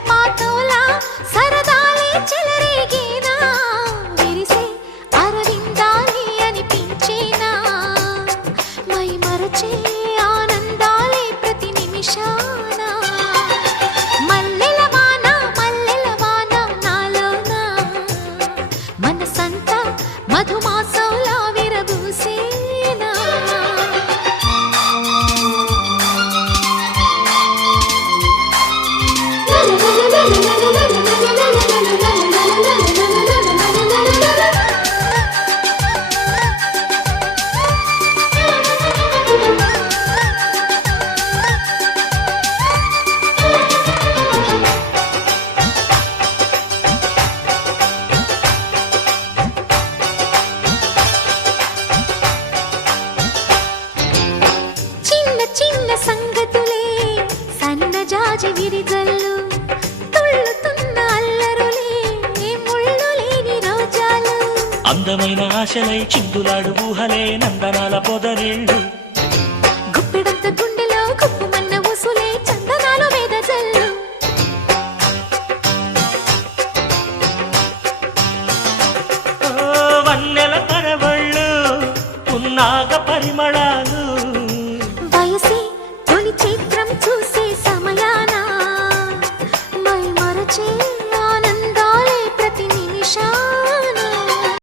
జలపాతంలా సరదాలే చెలరేగేనా విరిసే అరవిందాలే అనిపించేనా మై మరచే ఆనందాలే ప్రతి నిమిషాన మల్లెల వాన నాలోన మనసంతా మధుమాసంలా విరబూసేనా చిన్న చిన్న సంగతులే సన్నజాజి విరిజల్లు తుళ్ళుతున్న అల్లరులే ముళ్ళు లేని రోజాలు అందమైన ఆశలై చిందులాడు ఊహలే నందనాల పొదరిళ్ళు